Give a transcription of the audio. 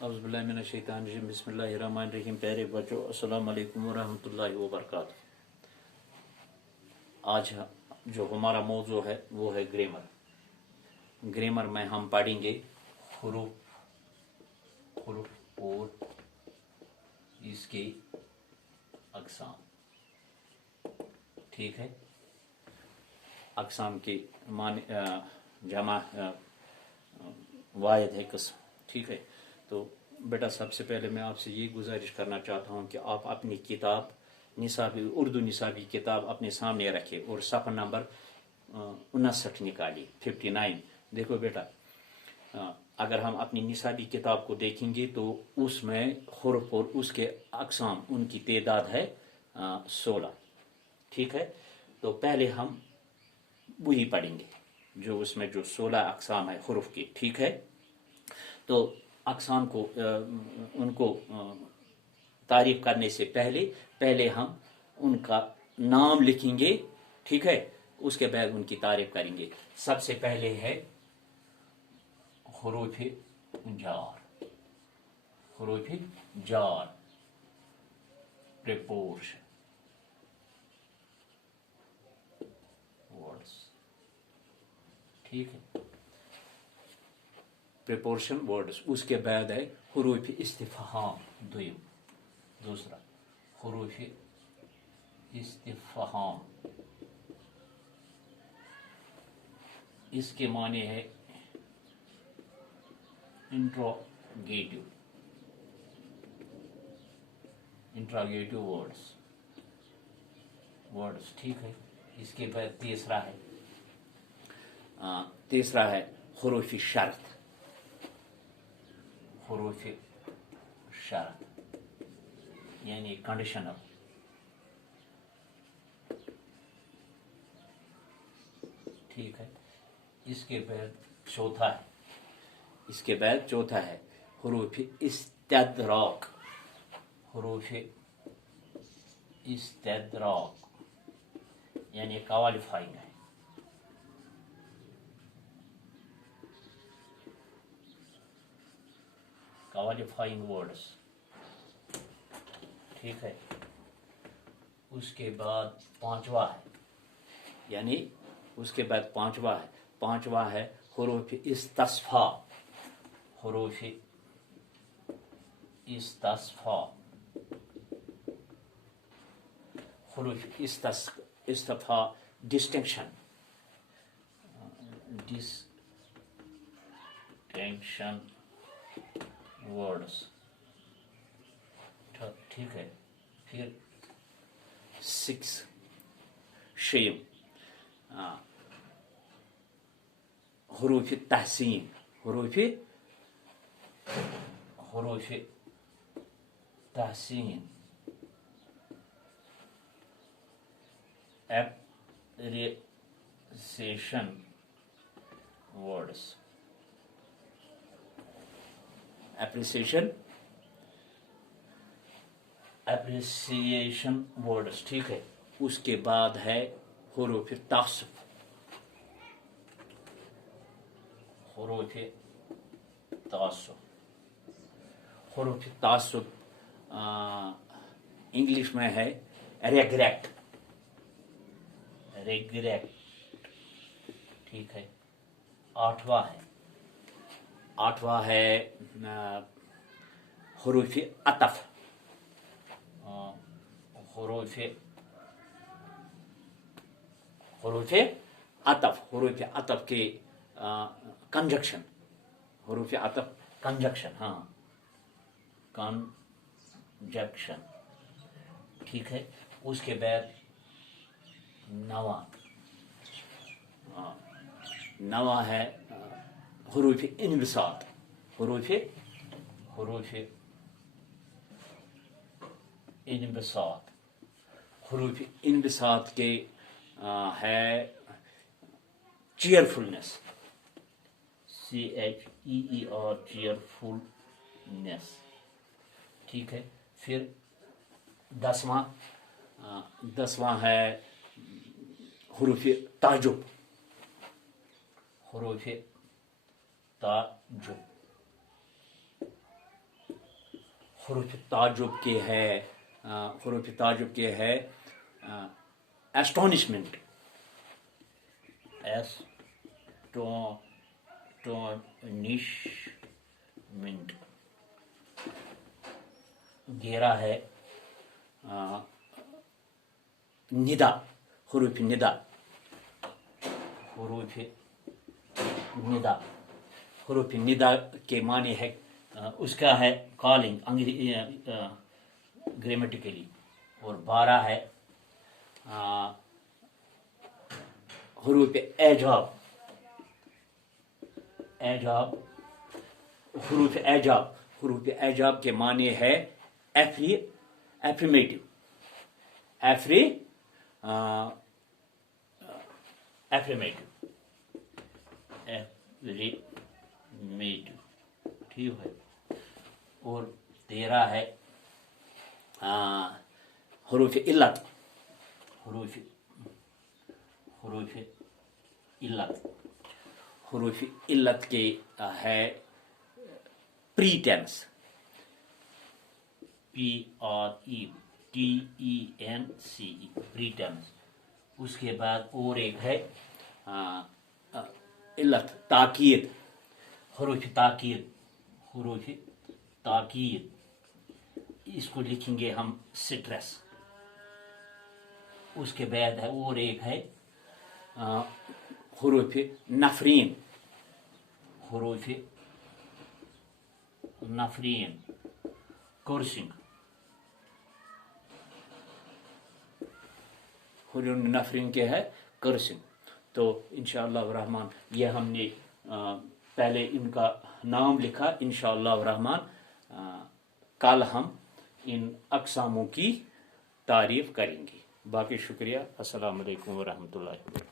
اعوذ باللہ من الشیطان الرجیم بسم اللہ الرحمن الرحیم. پیارے بچوں السلام علیکم ورحمۃ اللہ وبرکاتہ. آج جو ہمارا موضوع ہے وہ ہے گرامر. گرامر میں ہم پڑھیں گے حروف اور اس کے اقسام. ٹھیک ہے. اقسام کی جمع واحد ہے قسم. ٹھیک ہے. تو بیٹا سب سے پہلے میں آپ سے یہ گزارش کرنا چاہتا ہوں کہ آپ اپنی کتاب نصابی اردو نصابی کتاب اپنے سامنے رکھے اور صفحہ نمبر 59 نکالیے 59. دیکھو بیٹا اگر ہم اپنی نصابی کتاب کو دیکھیں گے تو اس میں حروف اور اس کے اقسام ان کی تعداد ہے 16. ٹھیک ہے. تو پہلے ہم وہی پڑھیں گے جو اس میں جو 16 اقسام ہے حروف کی. ٹھیک ہے. تو اقسام کو ان کو تعریف کرنے سے پہلے ہم ان کا نام لکھیں گے. ٹھیک ہے. اس کے بعد ان کی تعریف کریں گے. سب سے پہلے ہے حروف جار. حروف جار پریپورشن ورڈز. ٹھیک ہے. پریپورشن ورڈز. اس کے بعد ہے حروف استفہام. دوسرا حروف استفہام. اس کے معنی ہے انٹراگیٹو ورڈز. ٹھیک ہے. اس کے بعد تیسرا ہے حروف شرط. حروف شرط یعنی کنڈیشنل. ٹھیک ہے. اس کے بعد چوتھا ہے حروف استدراک. حروف استدراک یعنی کوالیفائنگ ہے. Qualifying words. ٹھیک ہے. اس کے بعد پانچواں ہے حروف استصفا. حروف استصفا. حروف استفا ڈسٹنکشن ورڈز. ٹھیک ہے. پھر 6 شیم حروف تحسین. حروف تحسین اپریسیشن ورڈز. Appreciation words. ٹھیک ہے. اس کے بعد ہے حروف تعصب. حروف تعصب انگلش میں ہے ریگریٹ. ٹھیک ہے. آٹھواں ہے حروف عطف. حروف عطف کے کنجکشن. حروف عطف کنجکشن. ٹھیک ہے. اس کے بعد نواں ہے حروف انبساط. حروف انبساط کے ہے چیئرفلنس. CHEER چیئرفلنس. ٹھیک ہے. پھر 10واں ہے حروف تعجب. حروف تعجب. حروف تعجب کے ہے حروف تعجب کے ہے astonishment astonishment گیرا ہے ندا حروف ندا حروف ندا حروف ندا کے معنی ہے اس کا ہے کالنگ گرامیٹیکلی اور 12 ہے حروف اعجاب حروف اعجاب کے معنی ہے affirmative ٹھیک ہے اور 13 ہے حروف علت حروف علت کے ہے pretense PRETENCE pretense اس کے بعد اور ایک ہے علت تاکید حروف تاکید اس کو لکھیں گے ہم سٹریس اس کے بعد ہے اور ایک ہے حروف نفرین کرسنگ حروف نفرین کے ہے کرسنگ تو انشاءاللہ الرحمن یہ ہم نے پہلے ان کا نام لکھا انشاءاللہ الرحمن کل ہم ان اقساموں کی تعریف کریں گے باقی شکریہ السلام علیکم ورحمۃ اللہ وبرکاتہ